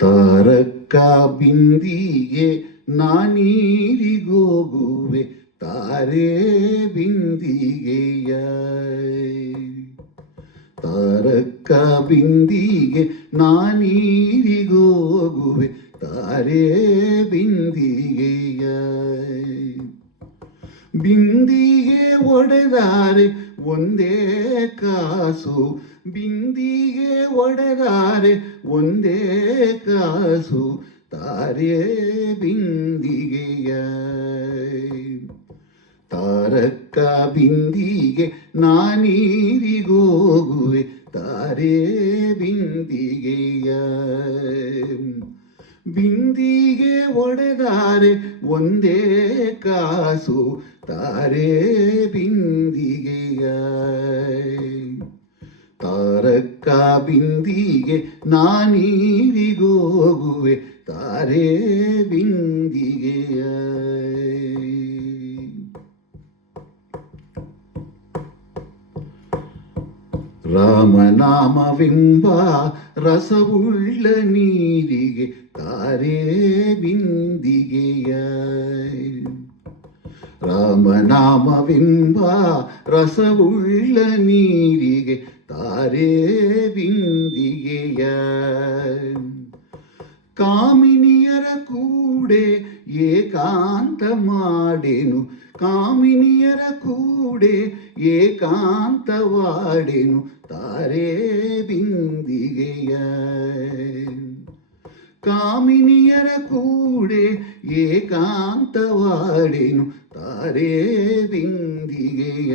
ತಾರಕ್ಕ ಬಿಂದಿಗೆ ನಾನೀರಿಗೋಗುವೆ ತಾರೆ ಬಿಂದಿಗೆಯ. ತಾರಕ್ಕ ಬಿಂದಿಗೆ ನಾನೀರಿಗೋಗುವೆ ತಾರೆ ಬಿಂದಿಗೆಯ. ಬಿಂದಿಗೆ ಒಡೆದಾರೆ ಒಂದೇ ಕಾಸು, ಬಿಂದಿಗೆ ಒಡೆದಾರೆ ಒಂದೇ ಕಾಸು ತಾರೆ ಬಿಂದಿಗೆಯ. ತಾರಕ್ಕ ಬಿಂದಿಗೆ ನಾನೀರಿಗೋಗುವೆ ತಾರೆ ಬಿಂದಿಗೆಯ. ಬಿಂದಿಗೆ ಒಡೆದಾರೆ ಒಂದೇ ಕಾಸು ತಾರೆ ಬಿಂದಿಗೆಯ. ತಾರಕ್ಕ ಬಿಂದಿಗೆ ನಾನೀರಿಗೋಗುವೆ ತಾರೆ ಬಿಂದಿಗೆಯ. ರಾಮನಾಮವೆಂಬ ರಸವುಳ್ಳ ನೀರಿಗೆ ತಾರೆ ಬಿಂದಿಗೆಯ. ರಾಮನಾಮವೆಂಬ ರಸವುಳ್ಳ ನೀರಿಗೆ ತಾರೆ ಬಿಂದಿಗೆಯ. ಕಾಮಿನಿಯರ ಕೂಡೆ ಏಕಾಂತ ಮಾಡೆನು, ಕಾಮಿನಿಯರ ಕೂಡೆ ಏಕಾಂತವಾಡೆನು ತಾರೆ ಬಿಂದಿಗೆಯ. ಕಾಮಿನಿಯರ ಕೂಡೆ ಏಕಾಂತವಾಡೆನು ತಾರೆ ಬಿಂದಿಗೆಯ.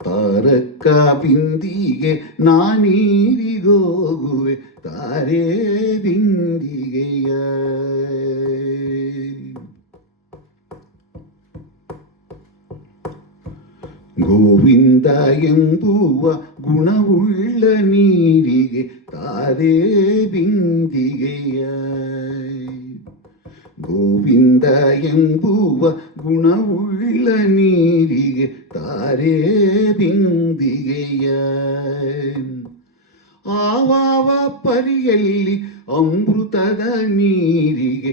ತಾರಕ್ಕ ಬಿಂದಿಗೆ ನಾನೀರಿಗೋಗುವೆ ತಾರೆ ಬಿಂದಿಗೆಯ. ಗೋವಿಂದ ಎಂಬುವ ಗುಣವುಳ್ಳ ನೀರಿಗೆ ತಾರೆ ಬಿಂದಿಗೆಯ. ಗೋವಿಂದ ಎಂಬುವ ಗುಣವುಳ್ಳ ನೀರಿಗೆ ತಾರೆ ಬಿಂದಿಗೆಯ. ಆವಾವ ಪರಿಯಲ್ಲಿ ಅಮೃತದ ನೀರಿಗೆ,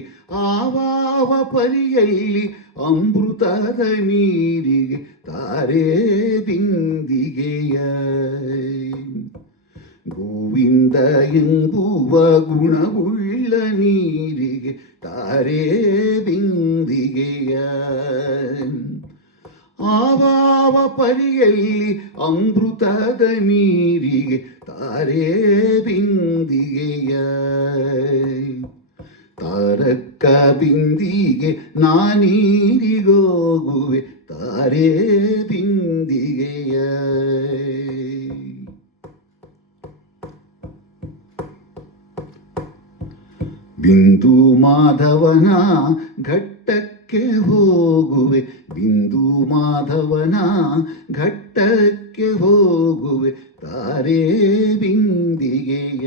ಆವಾವ ಪರಿಯಲ್ಲಿ ಅಮೃತದ ನೀರಿಗೆ ತಾರೆ ಬಿಂದಿಗೆಯ. ಗೋವಿಂದ ಎಂಬುವ ಗುಣವುಳ್ಳ ನೀರಿಗೆ ತಾರೆ ಬಿಂದಿಗೆಯ. ಆವಾವ ಪರಿಯಲ್ಲಿ ಅಮೃತದ ನೀರಿಗೆ ತಾರೆ ಬಿಂದಿಗೆಯ. ತಾರಕ್ಕ ಬಿಂದಿಗೆ ನಾನೀರಿಗೋಗುವೆ ತಾರೆ ಬಿಂದಿಗೆಯ. ಬಿಂದು ಮಾಧವನ ಘಟ್ಟಕ್ಕೆ ಹೋಗುವೆ, ಬಿಂದು ಮಾಧವನ ಘಟ್ಟಕ್ಕೆ ಹೋಗುವೆ ತಾರೆ ಬಿಂದಿಗೆಯ.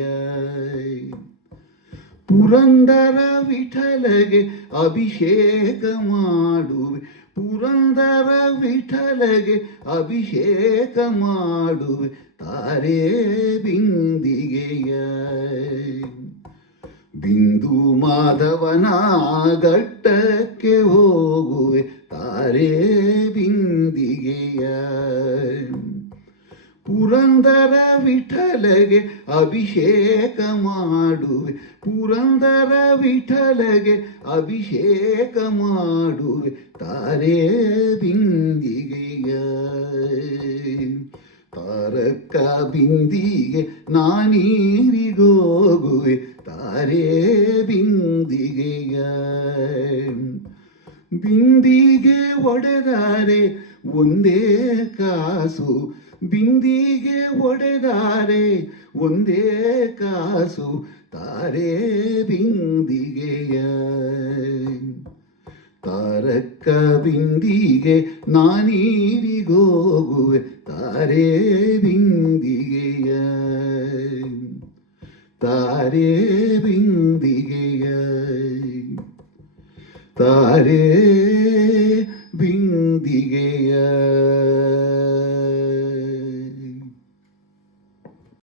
ಪುರಂದರ ವಿಠಲಗೆ ಅಭಿಷೇಕ ಮಾಡುವೆ, ಪುರಂದರ ವಿಠಲಗೆ ಅಭಿಷೇಕ ಮಾಡುವೆ ತಾರೆ ಬಿಂದಿಗೆಯ. ಬಿಂದು ಮಾಧವನ ಘಟ್ಟಕ್ಕೆ ಹೋಗುವೆ ತಾರೆ ಬಿಂದಿಗೆಯ. ಪುರಂದರ ವಿಠಲಗೆ ಅಭಿಷೇಕ ಮಾಡುವೆ, ಪುರಂದರ ವಿಠಲಗೆ ಅಭಿಷೇಕ ಮಾಡುವೆ ತಾರೆ ಬಿಂದಿಗೆಯ. ತಾರಕ್ಕ ಬಿಂದಿಗೆ ನಾನೀರಿಗೋಗುವೆ ತಾರೆ ಬಿಂದಿಗೆಯ. ಬಿಂದಿಗೆ ಒಡೆದಾರೆ ಒಂದೇ ಕಾಸು, ಬಿಂದಿಗೆ ಒಡೆದಾರೆ ಒಂದೇ ಕಾಸು ತಾರೆ ಬಿಂದಿಗೆಯ. ತಾರಕ್ಕ ಬಿಂದಿಗೆ ನಾನೀರಿಗೋಗುವೆ ತಾರೆ ಬಿಂದಿಗೆಯ. ತಾರೆ ಬಿಂದಿಗೆಯ, ತಾರೆ